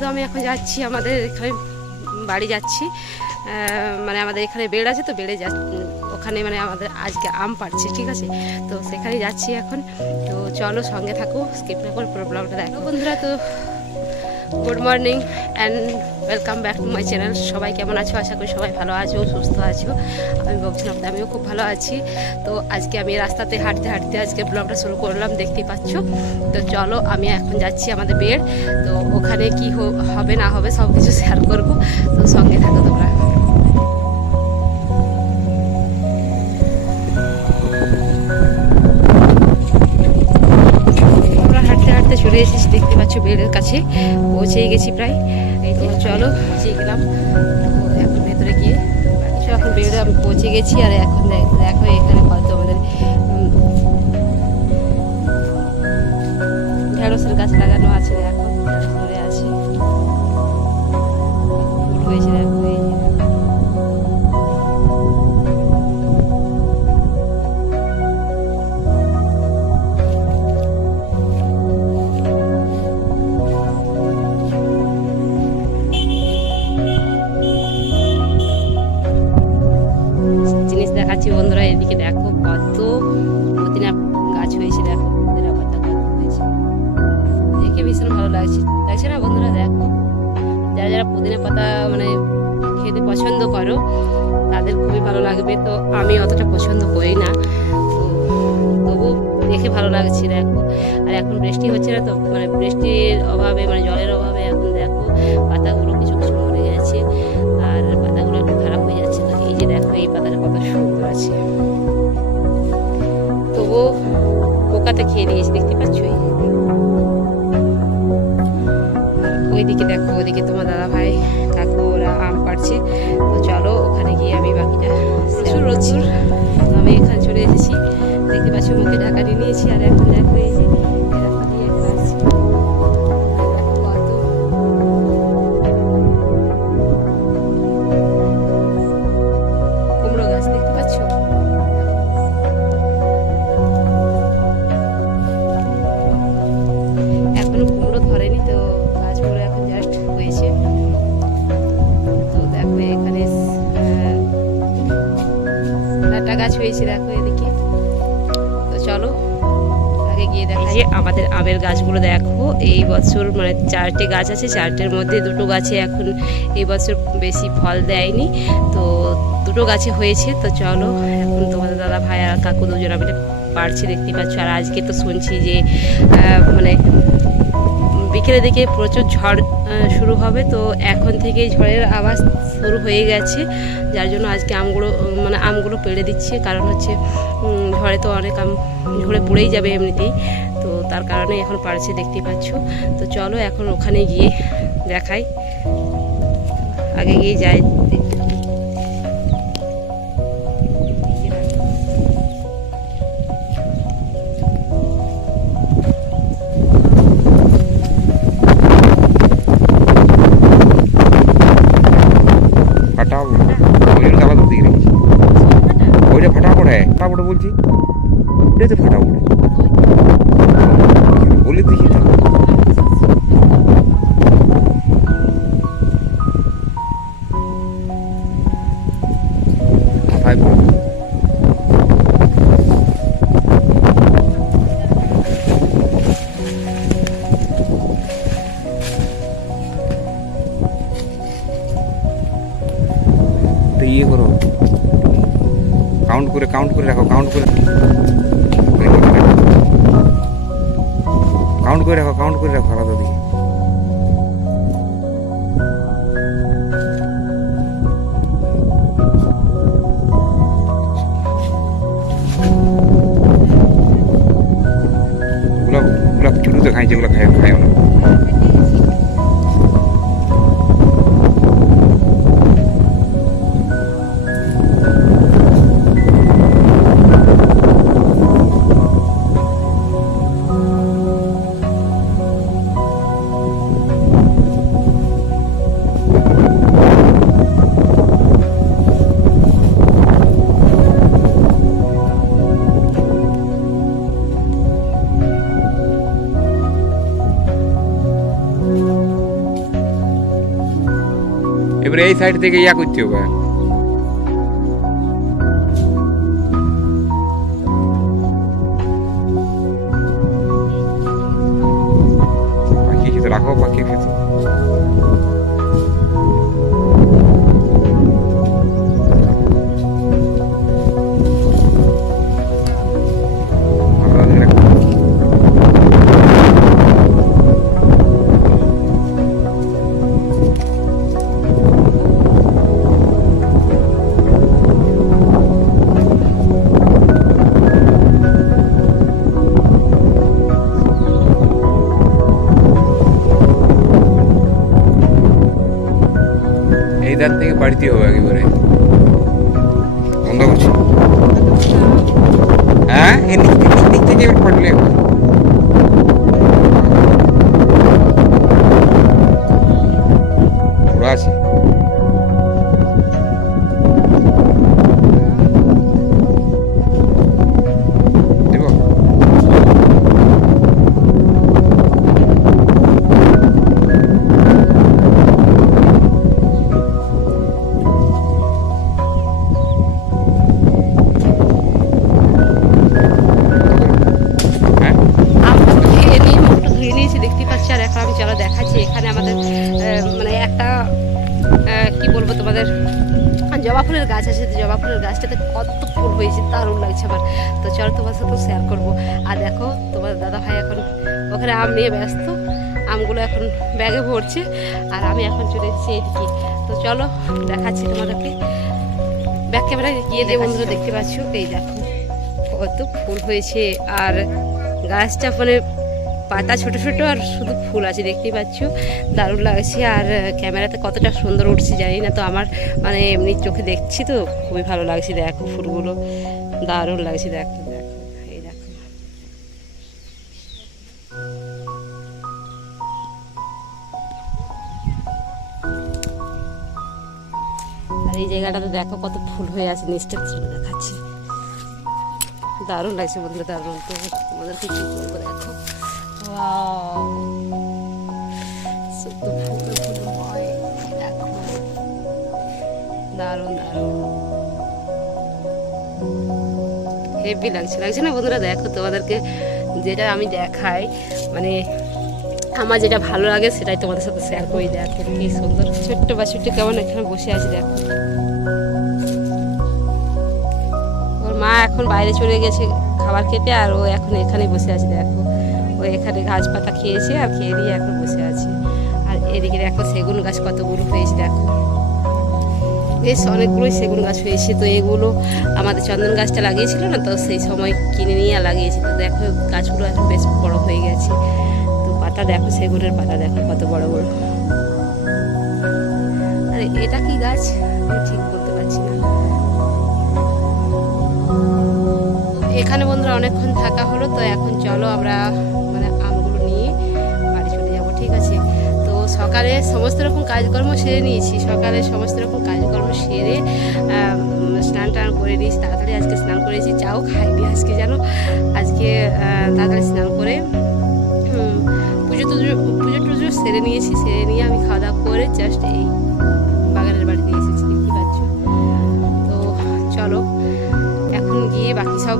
তো আমি এখন যাচ্ছি আমাদের এখানে বাড়ি যাচ্ছি। মানে আমাদের এখানে বেড় আছে তো বেড়ে যা ওখানে মানে আমাদের আজকে আম পাড়ছে ঠিক আছে? তো সেখানে যাচ্ছি এখন। তো চলো সঙ্গে থাকো স্কিপ না করে পুরো ব্লগটা দেখো। বন্ধুরা তো good morning and welcome back to my channel সবাই কেমন আছো? আশা করি সবাই ভালো আছো, সুস্থ আছো। আমি বলছিলাম আমিও খুব ভালো আছি। তো আজকে আমি রাস্তাতে হাঁটতে হাঁটতে আজকে ব্লগটা শুরু করলাম, দেখতেই পাচ্ছ। তো চলো, আমি এখন যাচ্ছি আমাদের বেড তো ওখানে কি হবে না হবে সব কিছু শেয়ার করব। তো সঙ্গে থাকো তোমরা। দেখতে পাচ্ছ বেডের কাছে। পৌঁছেই গেছি প্রায়। এই তো চলো পৌঁছে গেলাম। এখন ভেতরে গিয়ে বাকি এখন বেডে আমি পৌঁছে গেছি আর এখন দেখো এখানে কত আমাদের ঢেঁড়সের গাছ লাগানো আছে। জিনিস বন্ধুরা, এদিকে দেখো কত পুদিনা গাছ হয়েছে, দেখো, পুদিনা পাতা হয়েছে। দেখে ভীষণ ভালো লাগছে। লাগছে না বন্ধুরা, দেখো, যারা যারা পুদিনা পাতা মানে খেতে পছন্দ করো, তাদের খুবই ভালো লাগবে। তো আমি অতটা পছন্দ করি না। তবু দেখে ভালো লাগছে, দেখো। আর এখন বৃষ্টি হচ্ছে না তো মানে বৃষ্টির অভাবে মানে জলের অভাবে আছে তবু পোকাতে খেয়ে নিয়েছে দেখতে পাচ্ছ? ওইদিকে দেখো ওইদিকে তোমার দাদা ভাই কাকু ওরা আম পাড়ছে। তো চলো ওখানে গিয়ে আমি বাকিটা প্রচুর প্রচুর আমি এখানে চলে এসেছি। হয়েছে দেখো এদিকে। তো চলো, আগে গিয়ে দেখা যে আমাদের আমের গাছগুলো দেখো, এই বছর মানে চারটে গাছ আছে, চারটের মধ্যে দুটো গাছে এখন এই বছর বেশি ফল দেয়নি। তো দুটো গাছে হয়েছে, তো চলো, এখন তোমাদের দাদা ভাই আর কাকু দুজন মিলে পারছে দেখতে পাচ্ছ। আর আজকে তো শুনছি যে মানে বিকেলের দিকে প্রচুর ঝড় শুরু হবে। তো এখন থেকেই ঝড়ের আওয়াজ শুরু হয়ে গেছে। যার জন্য আজকে আমগুলো মানে আমগুলো পেড়ে দিচ্ছে। কারণ হচ্ছে ঝড়ে তো অনেক আম ঝরে পড়েই যাবে এমনিতেই। তো তার কারণে এখন পারছে দেখতে পাচ্ছ। তো চলো এখন ওখানে গিয়ে দেখাই। আগে গিয়ে যাই ফাটাও ওই জন্য আবার দিকে রেখেছি ওইটা ফাটাফট হ্যাঁ ফাটাফট বলছি। ওটাই তো ফাটাফট। বলে দিয়েছি তো কাউন্ট করে রাখো কাউন্ট করে কাউন্ট করে রাখো কাউন্ট করে রাখো আলাদা দিকে ওগুলো ওগুলো ছোটোতে খাই যেগুলো খাই না। এবার এই সাইড থেকে ইয়া করতে হবে ধার থেকে বাড়িতে হবে একেবারে। বন্ধ করছি। হ্যাঁ? এদিক থেকে এদিক থেকে পড়লে গাছ আছে জবা ফুলের গাছটাতে কত ফুল হয়েছে দারুণ লাগছে আমার। তো চলো তোমার সাথে শেয়ার করব। আর দেখো তোমার দাদা ভাই এখন ওখানে আম নিয়ে ব্যস্ত। আমগুলো এখন ব্যাগে ভরছে আর আমি এখন চলে এসেছি এদিকে। তো চলো দেখাচ্ছি তোমাদেরকে। ব্যাক ক্যামেরায় গিয়ে দিয়ে বন্ধুরা দেখতে পাচ্ছ এই দেখো কত ফুল হয়েছে। আর গাছটা মানে পাতা ছোট ছোট আর শুধু ফুল আছে, দেখতেই পাচ্ছ। দারুণ লাগছে। আর ক্যামেরাতে কতটা সুন্দর উঠছে জানি না, তো আমার মানে এমনি চোখে দেখছি তো, খুবই ভালো লাগছে দেখো ফুলগুলো। দারুণ লাগছে দেখো দেখো, এই দেখো। এই জায়গাটাতে দেখো কত ফুল হয়ে আছে ছিল দেখাচ্ছি। দারুণ লাগছে বন্ধুরা, দারুণ তো তোমাদেরকে কি বলব দেখো। ভয়, দেখো। দারুণ দারুণ। হেভি লাগছে। লাগছে না বন্ধুরা? দেখো তোমাদেরকে যেটা আমি দেখাই মানে আমার যেটা ভালো লাগে সেটাই তোমাদের সাথে শেয়ার করি। দেখো কি সুন্দর। ছোট্ট বা ছোট্ট কেমন এখানে বসে আছে দেখো। ওর মা এখন বাইরে চলে গেছে খাবার খেতে আর ও এখন এখানে বসে আছে দেখো। ও এখানে গাছ পাতা খেয়েছে আর খেয়ে দিয়ে এখন বসে আছে। আর এদিকে দেখো সেগুন গাছ কতগুলো হয়েছে, দেখো। বেশ অনেকগুলোই সেগুন গাছ হয়েছে। তো এগুলো আমাদের চন্দন গাছটা লাগিয়েছিল না, তো সেই সময় কিনে নিয়ে লাগিয়েছি। তো দেখো গাছগুলো এখন বেশ বড় হয়ে গেছে। তো পাতা দেখো, সেগুনের পাতা দেখো কত বড় বড়। আরে, এটা কি গাছ? ঠিক বলতে পারছি না। এখানে বন্ধুরা অনেকক্ষণ থাকা হলো, তো এখন চলো আমরা আছে। তো সকালে সমস্ত রকম কাজকর্ম সেরে নিয়েছি। সকালে সমস্ত রকম কাজকর্ম সেরে স্নান টান করে নিয়েছি। তাড়াতাড়ি আজকে স্নান করেছি। চাও খাইনি আজকে জানো আজকে তাড়াতাড়ি স্নান করে পুজো টুজো পুজো টুজো সেরে নিয়েছি। সেরে নিয়ে আমি খাওয়া দাওয়া করে জাস্ট এই বাগানের বাড়িতে এসেছি। দেখতে পাচ্ছ? তো চলো, এখন গিয়ে বাকি সব